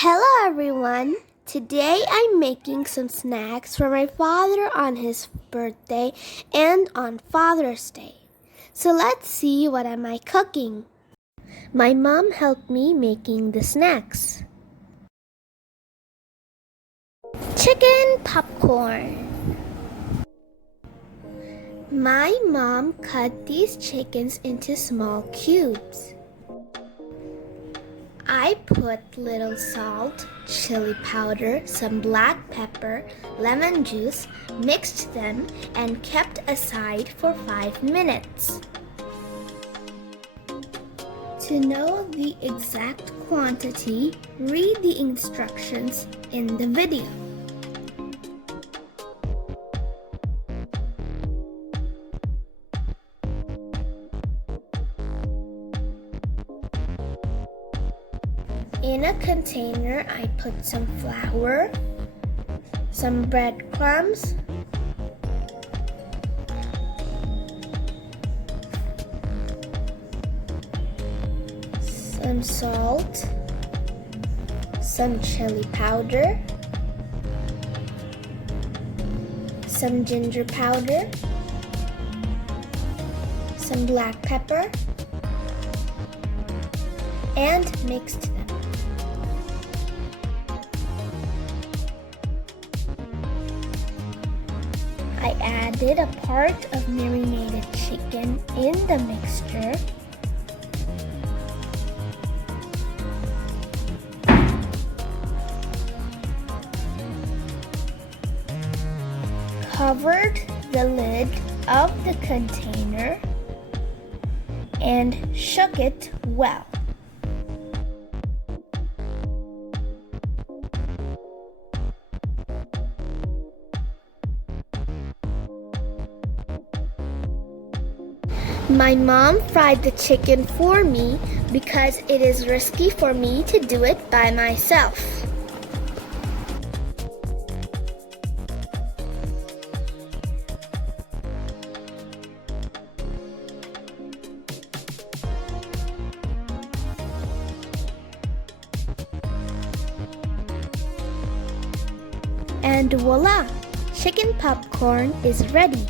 Hello everyone! Today I'm making some snacks for my father on his birthday and on Father's Day. So let's see what am I cooking. My mom helped me making the snacks. Chicken popcorn. My mom cut these chickens into small cubes. I put little salt, chili powder, some black pepper, lemon juice, mixed them, and kept aside for 5 minutes. To know the exact quantity, read the instructions in the video. In a container, I put some flour, some breadcrumbs, some salt, some chili powder, some ginger powder, some black pepper, and mixed them. I added a part of marinated chicken in the mixture. Covered the lid of the container and shook it well. My mom fried the chicken for me because it is risky for me to do it by myself. And voila! Chicken popcorn is ready.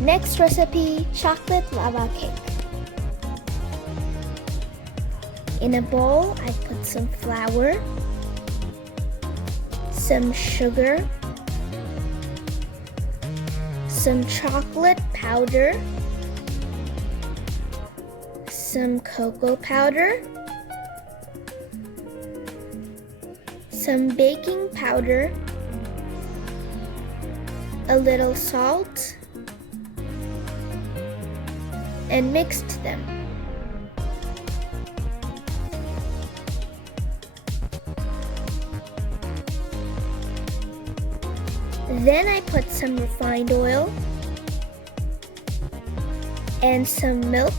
Next recipe, chocolate lava cake. In a bowl, I put some flour, some sugar, some chocolate powder, some cocoa powder, some baking powder, a little salt, and mixed them. Then I put some refined oil and some milk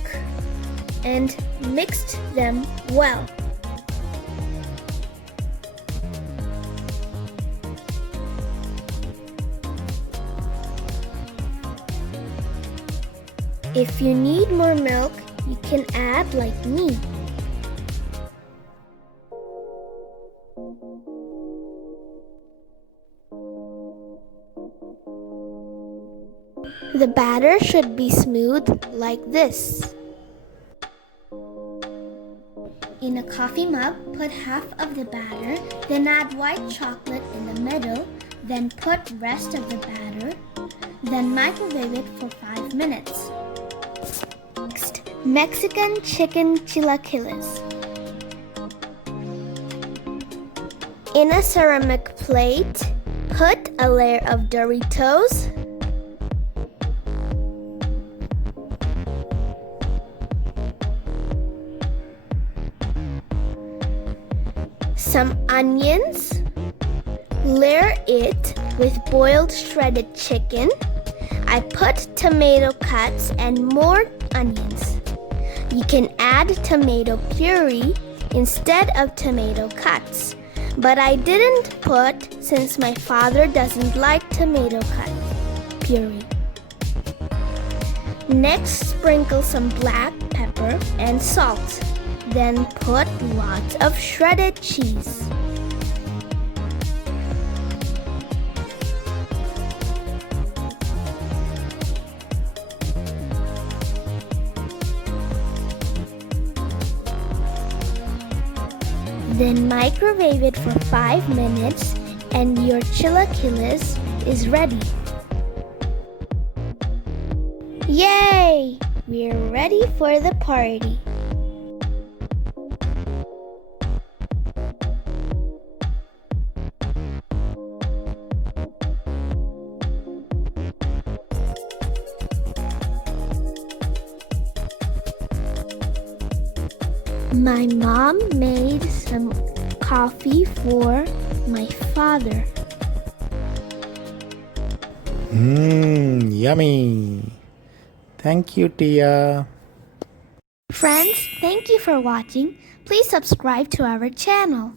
and mixed them well. If you need more milk, you can add like me. The batter should be smooth like this. In a coffee mug, put half of the batter, then add white chocolate in the middle, then put rest of the batter, then microwave it for 5 minutes. Mexican chicken chilaquiles. In a ceramic plate, put a layer of Doritos, some onions, layer it with boiled shredded chicken. I put tomato cuts and more onions. You can add tomato puree instead of tomato cuts, but I didn't put since my father doesn't like tomato cut puree. Next, sprinkle some black pepper and salt. Then put lots of shredded cheese. Then microwave it for 5 minutes and your chilaquiles is ready. Yay! We're ready for the party. My mom made some coffee for my father. Yummy. Thank you, Tia. Friends, thank you for watching. Please subscribe to our channel.